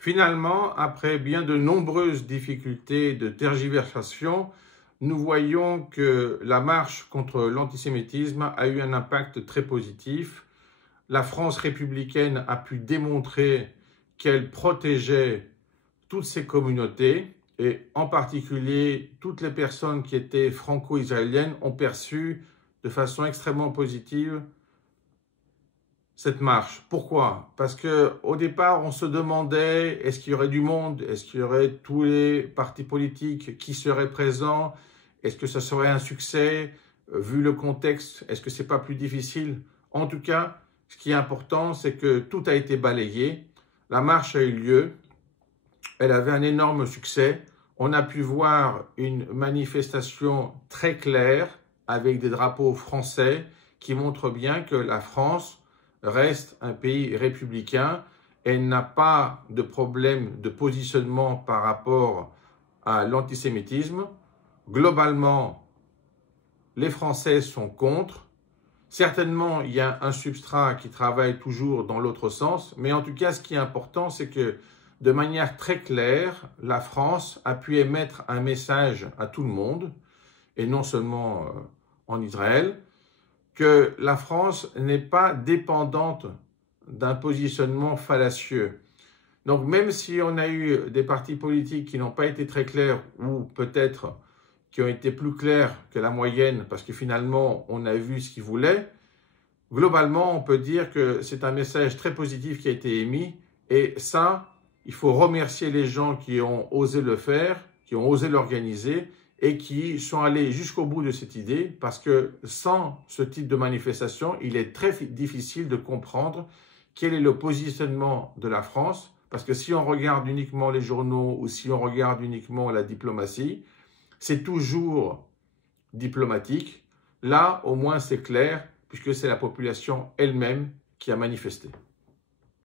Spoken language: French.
Finalement, après bien de nombreuses difficultés de tergiversation, nous voyons que la marche contre l'antisémitisme a eu un impact très positif. La France républicaine a pu démontrer qu'elle protégeait toutes ses communautés et en particulier toutes les personnes qui étaient franco-israéliennes ont perçu de façon extrêmement positive cette marche. Pourquoi? Parce qu'au départ, on se demandait est-ce qu'il y aurait du monde, est-ce qu'il y aurait tous les partis politiques qui seraient présents, est-ce que ça serait un succès, vu le contexte, est-ce que c'est pas plus difficile? En tout cas, ce qui est important, c'est que tout a été balayé, la marche a eu lieu, elle avait un énorme succès, on a pu voir une manifestation très claire avec des drapeaux français qui montrent bien que la France reste un pays républicain. Elle n'a pas de problème de positionnement par rapport à l'antisémitisme. Globalement, les Français sont contre. Certainement, il y a un substrat qui travaille toujours dans l'autre sens, mais en tout cas, ce qui est important, c'est que de manière très claire, la France a pu émettre un message à tout le monde, et non seulement en Israël, que la France n'est pas dépendante d'un positionnement fallacieux. Donc même si on a eu des partis politiques qui n'ont pas été très clairs ou peut-être qui ont été plus clairs que la moyenne parce que finalement on a vu ce qu'ils voulaient, globalement on peut dire que c'est un message très positif qui a été émis et ça, il faut remercier les gens qui ont osé le faire, qui ont osé l'organiser et qui sont allés jusqu'au bout de cette idée parce que sans ce type de manifestation, il est très difficile de comprendre quel est le positionnement de la France parce que si on regarde uniquement les journaux ou si on regarde uniquement la diplomatie, c'est toujours diplomatique. Là, au moins, c'est clair puisque c'est la population elle-même qui a manifesté.